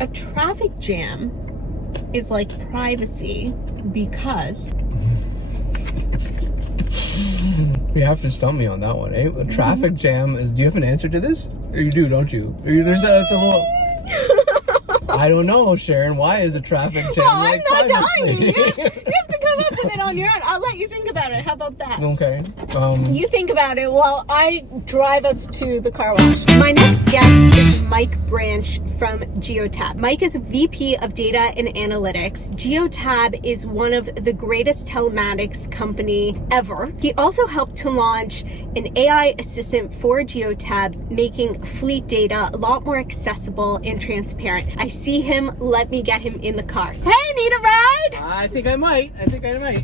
a traffic jam is like privacy because... You have to stump me on that one, eh? A traffic jam is... Do you have an answer to this? Or you do, don't you? It's a little... I don't know, Sharon. Why is a traffic jam like I'm not privacy? telling you. You have to come up with it on your own. I'll let you think about it. How about that? Okay. You think about it while I drive us to the car wash. My next guest is Mike Branch from Geotab. Mike is VP of Data and Analytics. Geotab is one of the greatest telematics company ever. He also helped to launch an AI assistant for Geotab, making fleet data a lot more accessible and transparent. I see him. Let me get him in the car. Hey, need a ride? I think I might.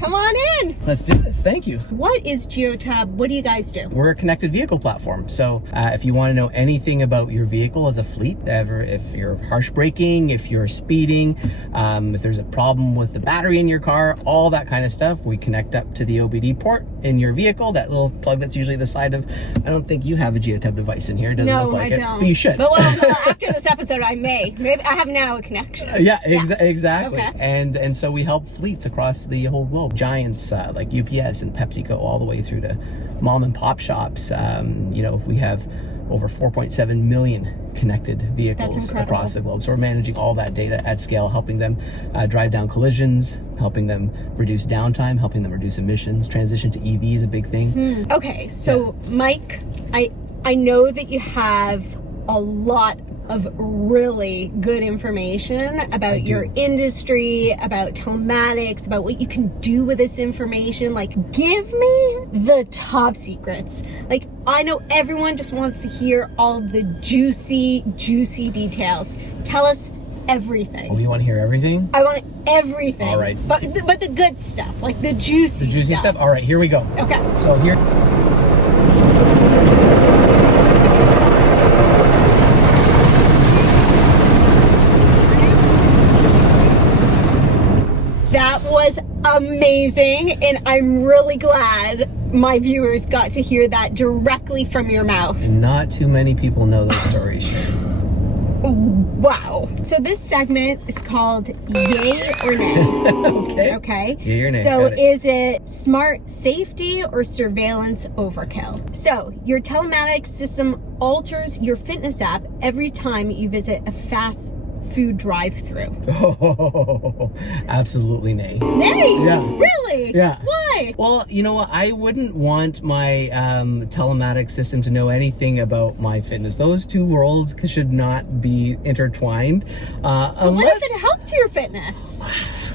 Come on in. Let's do this. Thank you. What is Geotab? What do you guys do? We're a connected vehicle platform. So if you want to know anything about your vehicle as a fleet, if you're harsh braking, if you're speeding, if there's a problem with the battery in your car, all that kind of stuff, we connect up to the OBD port in your vehicle, that little plug that's usually the side of... I don't think you have a Geotab device in here. It doesn't look like I it. don't. But you should. But well, after this episode, I may. Maybe I have now a connection. Exactly. Okay. And so we help fleets across the whole globe. Giants like UPS and PepsiCo, all the way through to mom and pop shops. We have over 4.7 million connected vehicles across the globe. So we're managing all that data at scale, helping them drive down collisions, helping them reduce downtime, helping them reduce emissions. Transition to EV is a big thing. Okay, so Mike, I know that you have a lot of really good information about your industry, about telematics, about what you can do with this information. Like, give me the top secrets. Like, I know everyone just wants to hear all the juicy details. Tell us everything. Oh, you want to hear everything? I want everything. All right. But the good stuff, like the juicy stuff. All right, here we go. Okay. So here... That was amazing, and I'm really glad my viewers got to hear that directly from your mouth. Not too many people know those stories, Sharon. Wow. So this segment is called Yay or Nay. Okay. Yay or nay. So is it smart safety or surveillance overkill? So your telematics system alters your fitness app every time you visit a fast food drive-thru. Oh, absolutely nay. Nay? Yeah. Really? Yeah. Why? Well, you know what? I wouldn't want my telematics system to know anything about my fitness. Those two worlds should not be intertwined. What if it helped your fitness?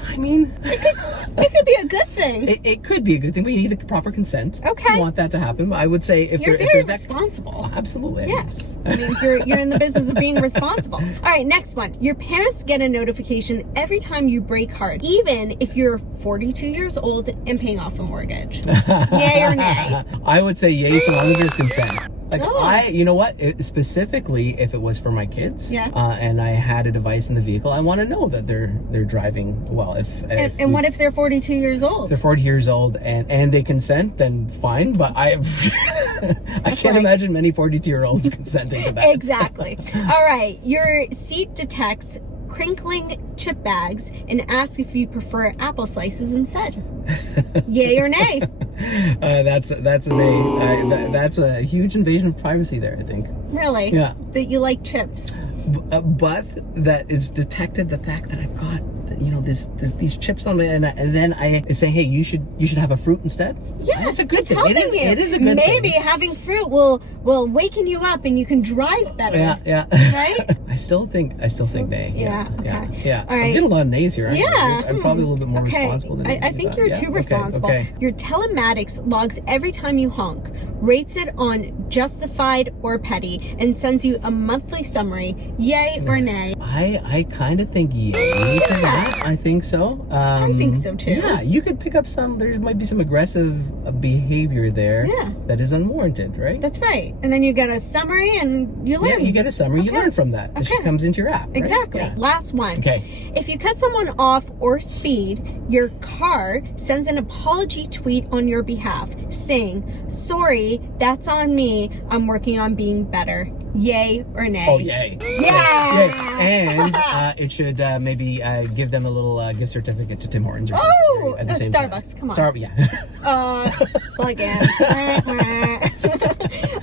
I mean, it could be a good thing. It could be a good thing, but you need the proper consent. Okay. You want that to happen. I would say if you're there's very that... responsible. Absolutely. Yes. I mean, you're in the business of being responsible. All right, next one. Your parents get a notification every time you brake hard, even if you're 42 years old and paying off a mortgage. Yay or nay? I would say yay, so long as there's consent. Like, you know what? Specifically, if it was for my kids, yeah. And I had a device in the vehicle, I want to know that they're driving well. And what if they're 42 years old? If they're 40 years old and they consent, then fine. But I can't imagine many 42-year-olds consenting to that. Exactly. All right. Your seat detects crinkling chip bags and asks if you prefer apple slices instead. Yay or nay? That's a nay. That's a huge invasion of privacy there, I think. Really? Yeah. That you like chips. But that it's detected the fact that I've got, these chips on me, and then I say, hey, you should have a fruit instead. Yeah, that's a good thing. It is a good thing. Maybe having fruit will waken you up and you can drive better. Yeah. Right? I still think nay. Yeah. Okay. Yeah. All right. I'm getting a lot of nays here. Yeah. I'm probably a little bit more responsible than I think you're too responsible. Okay. Your telematics logs every time you honk, rates it on justified or petty, and sends you a monthly summary. Yay or nay? I kind of think yay to that. I think so. I think so too. Yeah, you could pick up there might be some aggressive behavior there that is unwarranted, right? That's right. And then you get a summary and you learn. Yeah, you get a summary, you learn from that. It just comes into your app. Right? Exactly. Yeah. Last one. Okay. If you cut someone off or speed, your car sends an apology tweet on your behalf saying, sorry, that's on me. I'm working on being better. Yay or nay? Oh, yay. Yeah. Yay. And it should maybe give them a little gift certificate to Tim Hortons or something. Oh, at the same Starbucks, time. come on. Yeah. Well, again.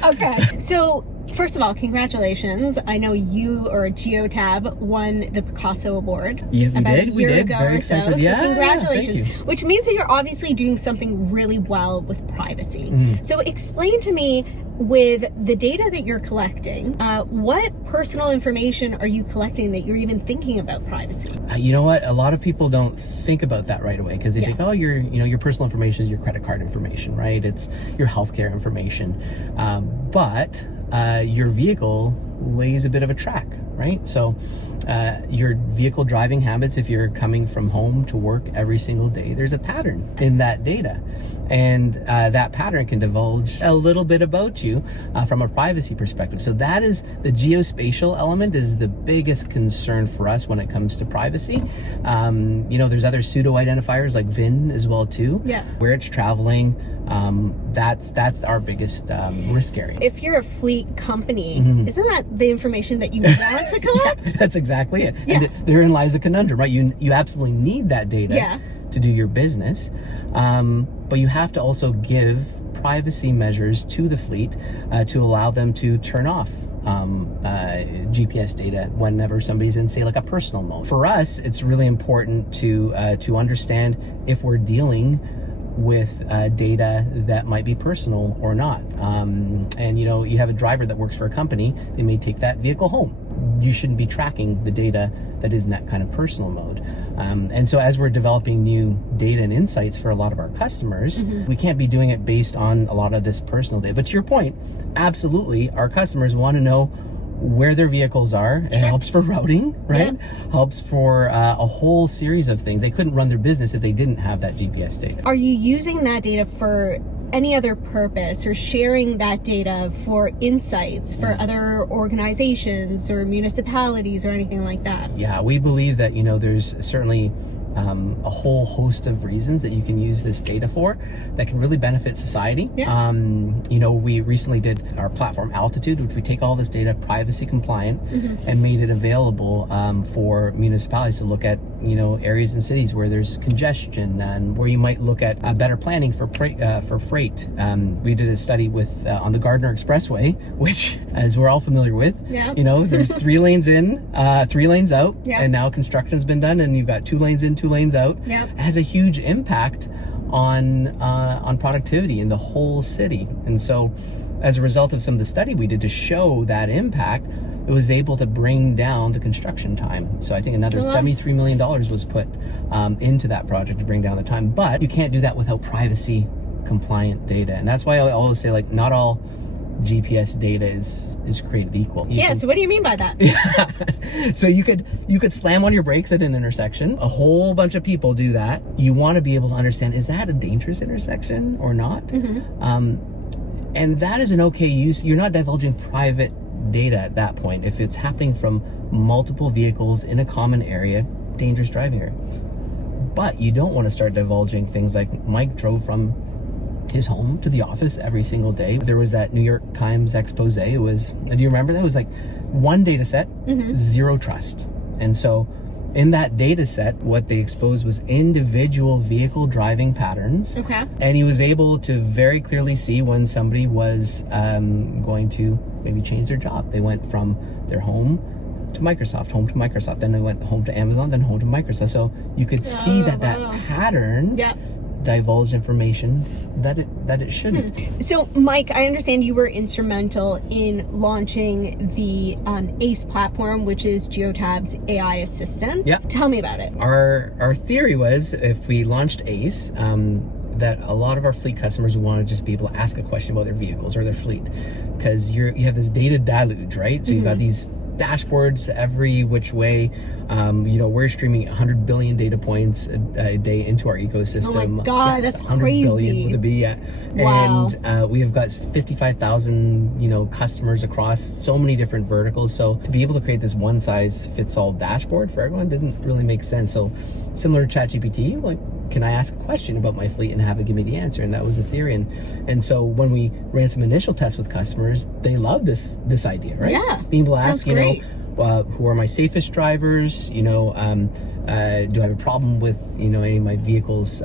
Okay. So, first of all, congratulations. I know you or Geotab won the Picasso Award Yeah, we about did. a We year did. ago Very or so. excited. Yeah, So congratulations. thank you. Which means that you're obviously doing something really well with privacy. Mm. So explain to me, with the data that you're collecting, what personal information are you collecting that you're even thinking about privacy? You know what? A lot of people don't think about that right away because they think, oh, your personal information is your credit card information, right? It's your healthcare information. But your vehicle lays a bit of a track, right? So your vehicle driving habits, if you're coming from home to work every single day, there's a pattern in that data. And that pattern can divulge a little bit about you from a privacy perspective. So that is the geospatial element is the biggest concern for us when it comes to privacy. There's other pseudo identifiers like VIN as well too. Yeah. Where it's traveling, that's our biggest risk area. If you're a fleet company, isn't that the information that you want to collect? That's exactly it. Yeah. And therein lies a conundrum, right? You absolutely need that data to do your business, but you have to also give privacy measures to the fleet to allow them to turn off GPS data whenever somebody's in, say, like a personal mode. For us, it's really important to understand if we're dealing with data that might be personal or not. And you have a driver that works for a company, they may take that vehicle home. You shouldn't be tracking the data that is in that kind of personal mode. And so as we're developing new data and insights for a lot of our customers, we can't be doing it based on a lot of this personal data. But to your point, absolutely, our customers want to know where their vehicles are. It helps for routing, right? Yeah. Helps for a whole series of things. They couldn't run their business if they didn't have that GPS data. Are you using that data for any other purpose or sharing that data for insights for other organizations or municipalities or anything like that? Yeah, we believe that, there's certainly a whole host of reasons that you can use this data for that can really benefit society. Yeah. We recently did our platform Altitude, which we take all this data privacy compliant and made it available for municipalities to look at, areas and cities where there's congestion and where you might look at better planning for freight. We did a study with on the Gardner Expressway, which, as we're all familiar with, there's 3 lanes in, 3 lanes out, and now construction's been done, and you've got 2 lanes in, 2 lanes out. It has a huge impact on productivity in the whole city. And so as a result of some of the study we did to show that impact, it was able to bring down the construction time. So I think another $73 million was put into that project to bring down the time. But you can't do that without privacy compliant data. And that's why I always say, like, not all GPS data is created equal. So what do you mean by that? So you could slam on your brakes at an intersection. A whole bunch of people do that. You want to be able to understand, is that a dangerous intersection or not? And that is an okay use. You're not divulging private data at that point. If it's happening from multiple vehicles in a common area, dangerous driving area. But you don't want to start divulging things like Mike drove from his home to the office every single day. There was that New York Times expose. Do you remember that? It was like 1 data set, 0 trust. And so in that data set, what they exposed was individual vehicle driving patterns. And he was able to very clearly see when somebody was going to maybe change their job. They went from their home to Microsoft, then they went home to Amazon, then home to Microsoft. So you could see that pattern divulge information that it shouldn't. So Mike, I understand you were instrumental in launching the ACE platform, which is Geotab's AI assistant. Tell me about it. Our theory was, if we launched ACE, that a lot of our fleet customers want to just be able to ask a question about their vehicles or their fleet, because you have this data deluge, right? So you've got these dashboards every which way. We're streaming 100 billion data points a day into our ecosystem. Oh my God, that's 100 crazy. billion with a B, Wow. And we have got 55,000 customers across so many different verticals. So to be able to create this one size fits all dashboard for everyone didn't really make sense. So similar to ChatGPT, like, can I ask a question about my fleet and have it give me the answer? And that was the theory. And so when we ran some initial tests with customers, they love this idea, right? Yeah, Being able to sounds ask, great. who are my safest drivers? Do I have a problem with, any of my vehicle's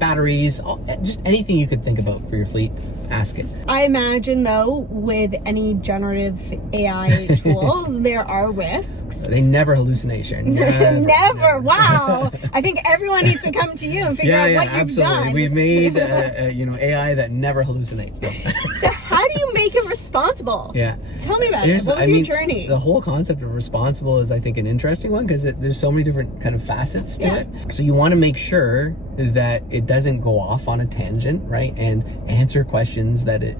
batteries? Just anything you could think about for your fleet, ask it. I imagine, though, with any generative AI tools, there are risks. They never hallucination. Never. Wow. I think everyone needs to come to you and figure out what you've absolutely. done. We've made, AI that never hallucinates. No. So how do you make it responsible? Yeah. Tell me about it. What was your journey? The whole concept of responsible is, I think, an interesting one because there's so many different kind of facets to it. So you want to make sure that it doesn't go off on a tangent, right? And answer questions that it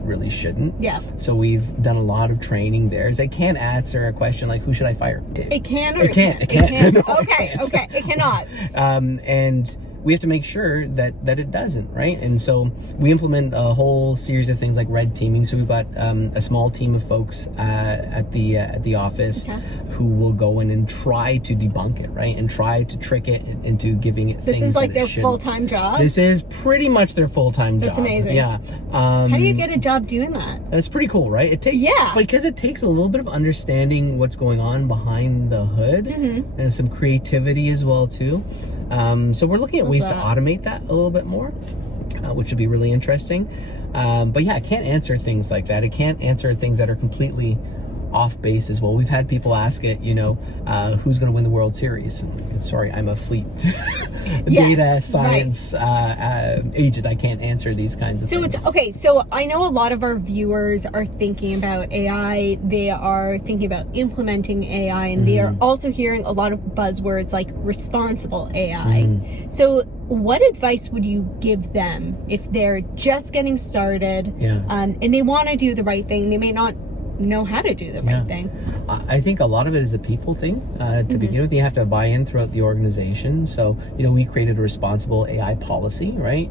really shouldn't. Yeah. So we've done a lot of training there. It can't answer a question like, who should I fire? It can or it can't. It can't. No, Okay. It cannot. And we have to make sure that it doesn't, right? And so we implement a whole series of things like red teaming. So we've got a small team of folks at the office who will go in and try to debunk it, right? And try to trick it into giving it things. This is like that their full-time job? This is pretty much their full-time job. That's amazing. Yeah. How do you get a job doing that? That's pretty cool, right? Because it takes a little bit of understanding what's going on behind the hood and some creativity as well too. So we're looking at ways to automate that a little bit more, which would be really interesting. But yeah, it can't answer things like that. It can't answer things that are completely off base as well. We've had people ask it, who's going to win the World Series? Sorry, I'm a fleet data science agent. I can't answer these kinds of things. It's okay. So I know a lot of our viewers are thinking about AI. They are thinking about implementing AI, and they are also hearing a lot of buzzwords like responsible AI. So what advice would you give them if they're just getting started and they want to do the right thing? They may not know how to do the right thing. I think a lot of it is a people thing. To begin with, you have to buy in throughout the organization. So, we created a responsible AI policy, right?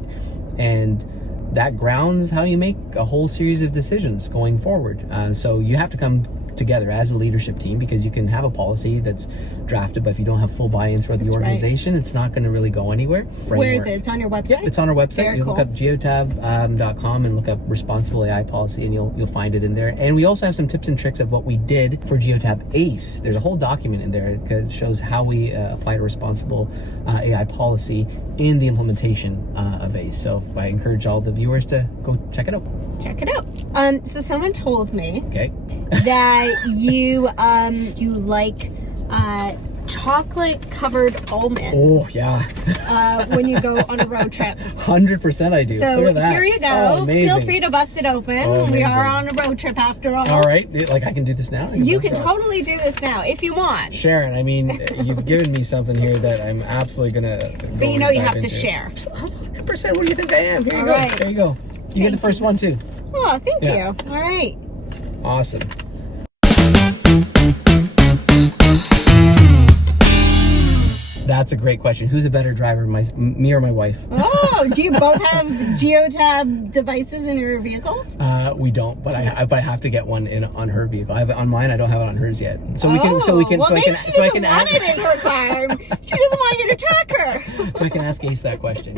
And that grounds how you make a whole series of decisions going forward. So you have to come together as a leadership team, because you can have a policy that's drafted, but if you don't have full buy-in throughout the organization, it's not going to really go anywhere. Where is it? It's on your website? Yeah, it's on our website. Very you cool. look up geotab.com and look up responsible AI policy, and you'll find it in there. And we also have some tips and tricks of what we did for Geotab ACE. There's a whole document in there that shows how we applied a responsible AI policy in the implementation of ACE. So I encourage all the viewers to go check it out. Check it out. So someone told me Okay. that you like chocolate covered almonds. Oh yeah. When you go on a road trip. 100% I do. So Look at that. here you go. Oh, amazing. Feel free to bust it open. We are on a road trip after all. All right. Like I can do this now? You can totally do this now if you want. Sharon, I mean, you've given me something here that I'm absolutely going to But you know you have to share. 100%. What do you think I am? Here you All go. right. There you go. You get the first one too. Oh, thank you. All right. Awesome. That's a great question. Who's a better driver, me or my wife? Oh, do you both have Geotab devices in your vehicles? We don't, but I have to get one on her vehicle. I have it on mine. I don't have it on hers yet. So we can. Well, maybe she doesn't want it in her car. She doesn't want you to track her. So I can ask Ace that question.